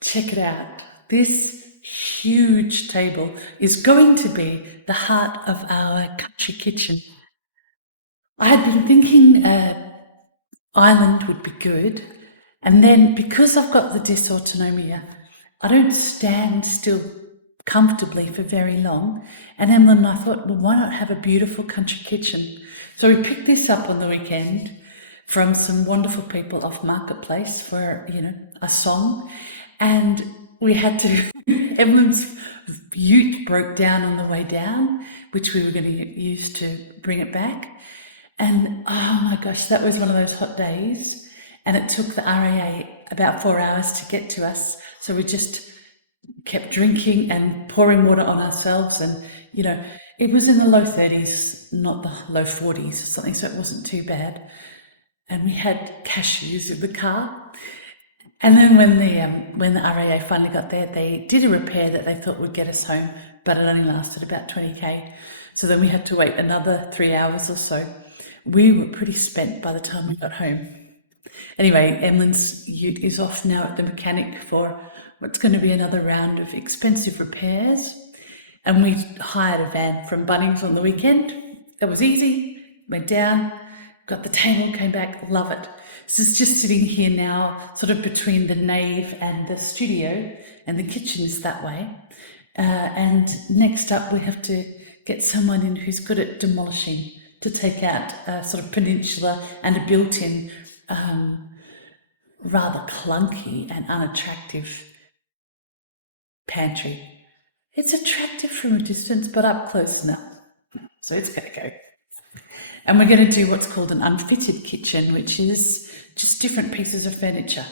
Check it out. This huge table is going to be the heart of our country kitchen. I had been thinking island would be good, and then because I've got the dysautonomia, I don't stand still comfortably for very long. And Emlyn and I thought, well, why not have a beautiful country kitchen? So we picked this up on the weekend from some wonderful people off Marketplace for, a song. And we had to, Emlyn's ute broke down on the way down, which we were going to use to bring it back. And oh my gosh, that was one of those hot days. And it took the RAA about 4 hours to get to us. So we just kept drinking and pouring water on ourselves. And, it was in the low 30s, not the low 40s or something. So it wasn't too bad. And we had cashews in the car. And then when the RAA finally got there, they did a repair that they thought would get us home, but it only lasted about 20k. So then we had to wait another 3 hours or so. We were pretty spent by the time we got home. Anyway, Emlyn's ute is off now at the mechanic for what's going to be another round of expensive repairs. And we hired a van from Bunnings on the weekend. It was easy, went down, got the table, came back, love it. So it's just sitting here now, sort of between the nave and the studio, and the kitchen is that way. And next up, we have to get someone in who's good at demolishing to take out a sort of peninsula and a built-in, rather clunky and unattractive pantry. It's attractive from a distance, but up close enough. So it's going to go. And we're going to do what's called an unfitted kitchen, which is just different pieces of furniture.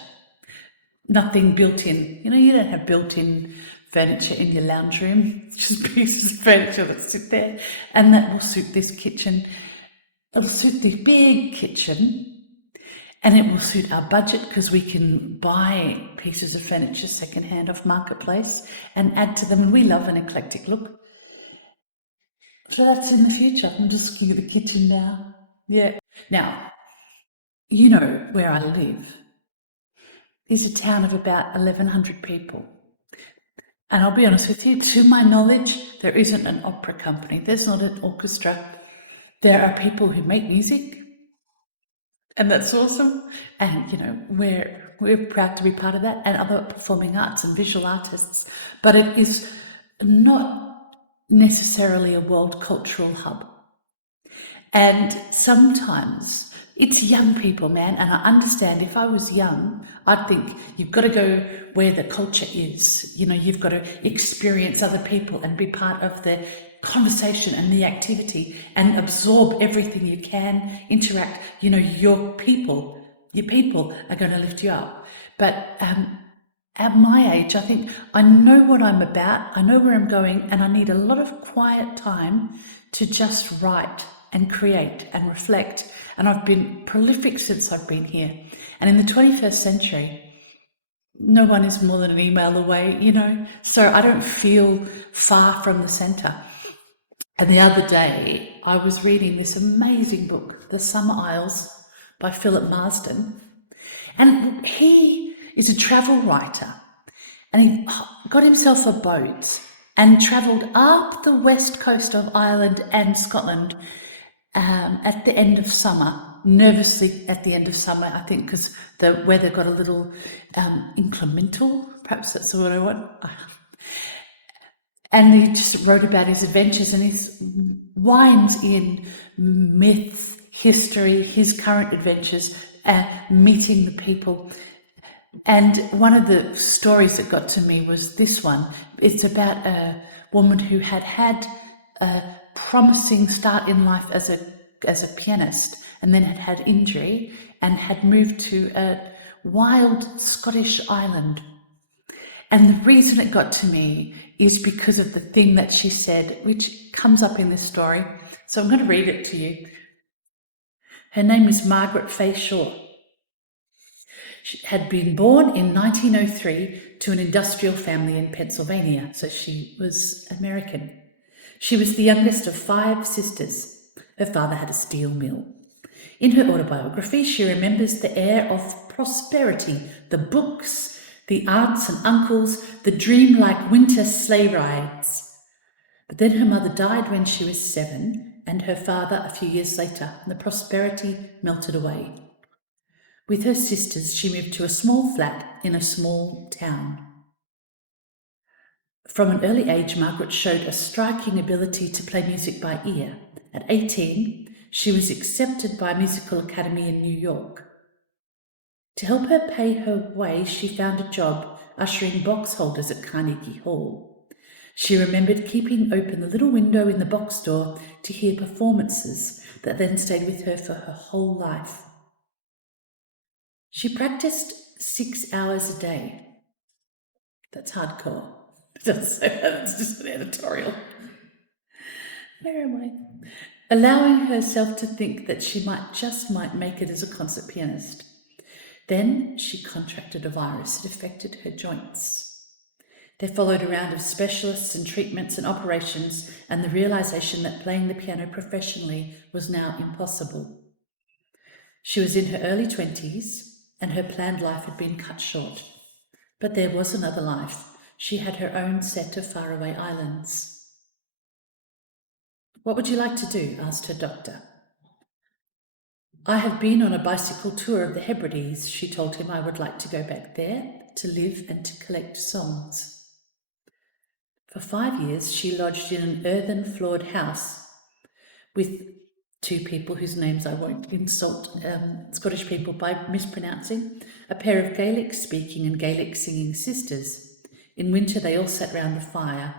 Nothing built in. You don't have built-in furniture in your lounge room. It's just pieces of furniture that sit there. And that will suit this kitchen. It'll suit the big kitchen. And it will suit our budget because we can buy pieces of furniture secondhand off Marketplace and add to them. And we love an eclectic look. So that's in the future. I'm just looking at the kitchen now. Yeah. Now, where I live is a town of about 1,100 people. And I'll be honest with you, to my knowledge, there isn't an opera company. There's not an orchestra. There are people who make music, and that's awesome. And, we're proud to be part of that, and other performing arts and visual artists. But it is not necessarily a world cultural hub. And sometimes it's young people, man. And I understand if I was young, I'd think you've got to go where the culture is. You've got to experience other people and be part of the conversation and the activity and absorb everything you can, interact. Your people are going to lift you up. But at my age, I think I know what I'm about, I know where I'm going, and I need a lot of quiet time to just write and create and reflect. And I've been prolific since I've been here. And in the 21st century, no one is more than an email away, so I don't feel far from the centre. And the other day, I was reading this amazing book, The Summer Isles by Philip Marsden. And he is a travel writer, and he got himself a boat and travelled up the west coast of Ireland and Scotland at the end of summer, nervously at the end of summer, I think, because the weather got a little inclemental, perhaps that's the word I want. And he just wrote about his adventures, and he winds in myth, history, his current adventures, meeting the people. And one of the stories that got to me was this one. It's about a woman who had a promising start in life as a pianist, and then had injury and had moved to a wild Scottish island. And the reason it got to me is because of the thing that she said, which comes up in this story. So I'm going to read it to you. Her name is Margaret Fay Shaw. She had been born in 1903 to an industrial family in Pennsylvania, so she was American. She was the youngest of 5 sisters. Her father had a steel mill. In her autobiography, she remembers the air of prosperity, the books, the aunts and uncles, the dreamlike winter sleigh rides. But then her mother died when she was 7, and her father a few years later, and the prosperity melted away. With her sisters, she moved to a small flat in a small town. From an early age, Margaret showed a striking ability to play music by ear. At 18, she was accepted by a musical academy in New York. To help her pay her way, she found a job ushering box holders at Carnegie Hall. She remembered keeping open the little window in the box door to hear performances that then stayed with her for her whole life. She practiced 6 hours a day. That's hardcore. That's just an editorial. Where am I? Allowing herself to think that she might make it as a concert pianist. Then she contracted a virus that affected her joints. There followed a round of specialists and treatments and operations, and the realization that playing the piano professionally was now impossible. She was in her early 20s, and her planned life had been cut short. But there was another life. She had her own set of faraway islands. "What would you like to do?" asked her doctor. "I have been on a bicycle tour of the Hebrides," she told him. "I would like to go back there to live and to collect songs." For 5 years, she lodged in an earthen-floored house with 2 people whose names I won't insult Scottish people by mispronouncing, a pair of Gaelic-speaking and Gaelic-singing sisters. In winter, they all sat round the fire.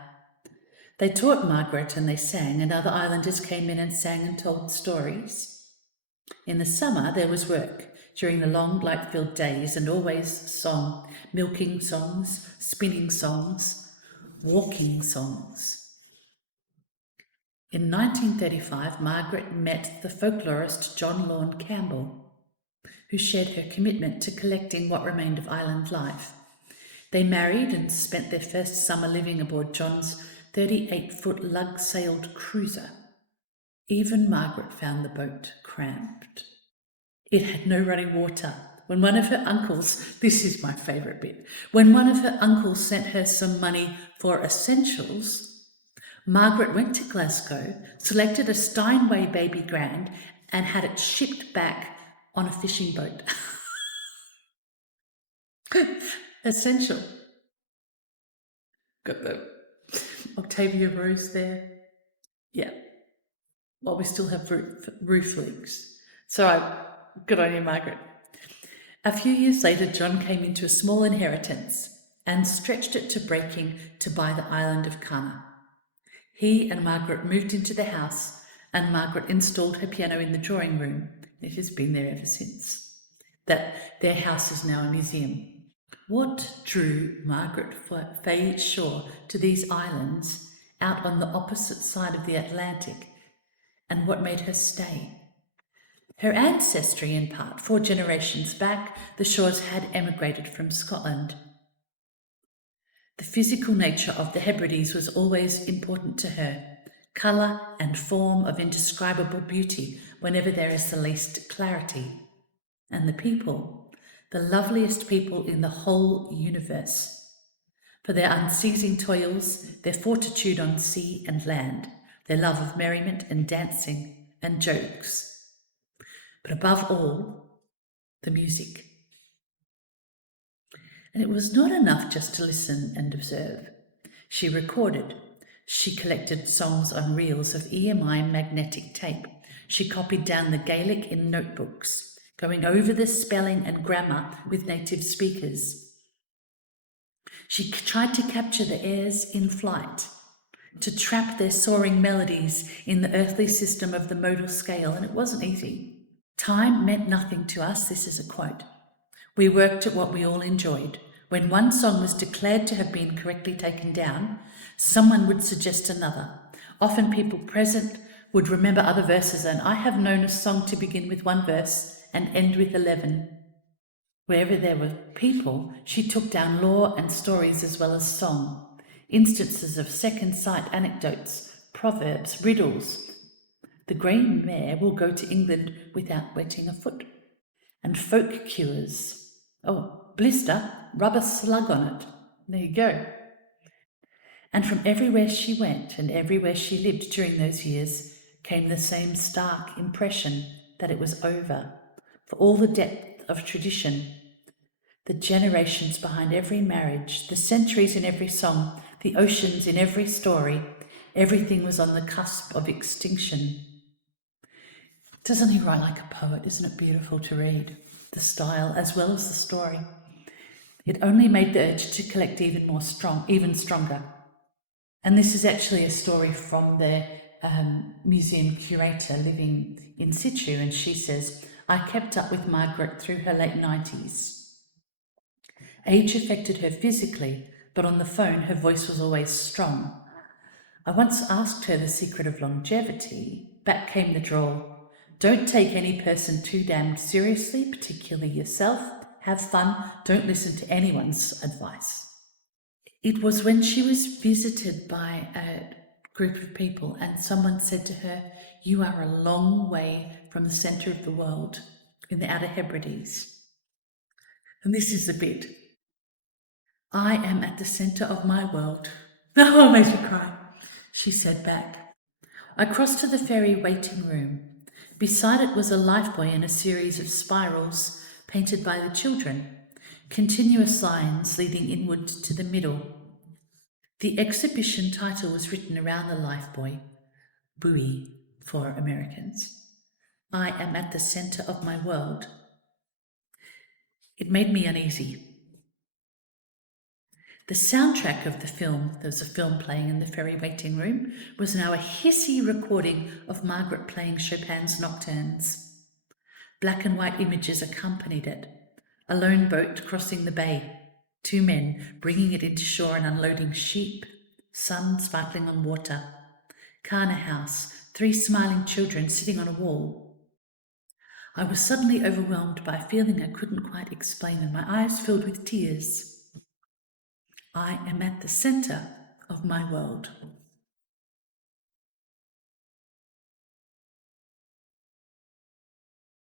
They taught Margaret and they sang, and other islanders came in and sang and told stories. In the summer, there was work during the long, light-filled days, and always song, milking songs, spinning songs, walking songs. In 1935, Margaret met the folklorist John Lorne Campbell, who shared her commitment to collecting what remained of island life. They married and spent their first summer living aboard John's 38-foot lug-sailed cruiser. Even Margaret found the boat cramped. It had no running water. When one of her uncles, this is my favourite bit, when one of her uncles sent her some money for essentials, Margaret went to Glasgow, selected a Steinway baby grand, and had it shipped back on a fishing boat. Essential. Got the Octavia Rose there. Yeah. Well, we still have roof leaks. So good on you, Margaret. A few years later, John came into a small inheritance and stretched it to breaking to buy the island of Kana. He and Margaret moved into the house, and Margaret installed her piano in the drawing room. It has been there ever since. Their house is now a museum. What drew Margaret Fay Shaw to these islands out on the opposite side of the Atlantic, and what made her stay? Her ancestry, in part, 4 generations back, the Shaws had emigrated from Scotland. The physical nature of the Hebrides was always important to her, colour and form of indescribable beauty whenever there is the least clarity. And the people, the loveliest people in the whole universe, for their unceasing toils, their fortitude on sea and land, their love of merriment and dancing and jokes, but above all, the music. And it was not enough just to listen and observe. She recorded. She collected songs on reels of EMI magnetic tape. She copied down the Gaelic in notebooks, going over the spelling and grammar with native speakers. She tried to capture the airs in flight, to trap their soaring melodies in the earthly system of the modal scale, and it wasn't easy. Time meant nothing to us, this is a quote. We worked at what we all enjoyed. When one song was declared to have been correctly taken down, someone would suggest another. Often people present would remember other verses, and I have known a song to begin with 1 verse and end with 11. Wherever there were people, she took down lore and stories as well as song, instances of second sight anecdotes, proverbs, riddles. The grey mare will go to England without wetting a foot. And folk cures. Oh, blister, rubber slug on it. There you go. And from everywhere she went and everywhere she lived during those years came the same stark impression that it was over. For all the depth of tradition, the generations behind every marriage, the centuries in every song, the oceans in every story, everything was on the cusp of extinction. Doesn't he write like a poet? Isn't it beautiful to read? The style as well as the story. It only made the urge to collect even stronger. And this is actually a story from the museum curator living in situ, and she says, I kept up with Margaret through her late 90s. Age affected her physically, but on the phone her voice was always strong. I once asked her the secret of longevity. Back came the drawl. Don't take any person too damned seriously, particularly yourself. Have fun. Don't listen to anyone's advice. It was when she was visited by a group of people and someone said to her, you are a long way from the centre of the world in the Outer Hebrides. And this is the bit. I am at the centre of my world. Oh, it made me cry. She said back. I crossed to the ferry waiting room. Beside it was a lifebuoy and a series of spirals painted by the children, continuous lines leading inward to the middle. The exhibition title was written around the lifebuoy, buoy for Americans. I am at the centre of my world. It made me uneasy. The soundtrack of the film, there was a film playing in the ferry waiting room, was now a hissy recording of Margaret playing Chopin's nocturnes. Black and white images accompanied it. A lone boat crossing the bay, 2 men bringing it into shore and unloading sheep, sun sparkling on water, Kana house, 3 smiling children sitting on a wall. I was suddenly overwhelmed by a feeling I couldn't quite explain, and my eyes filled with tears. I am at the centre of my world.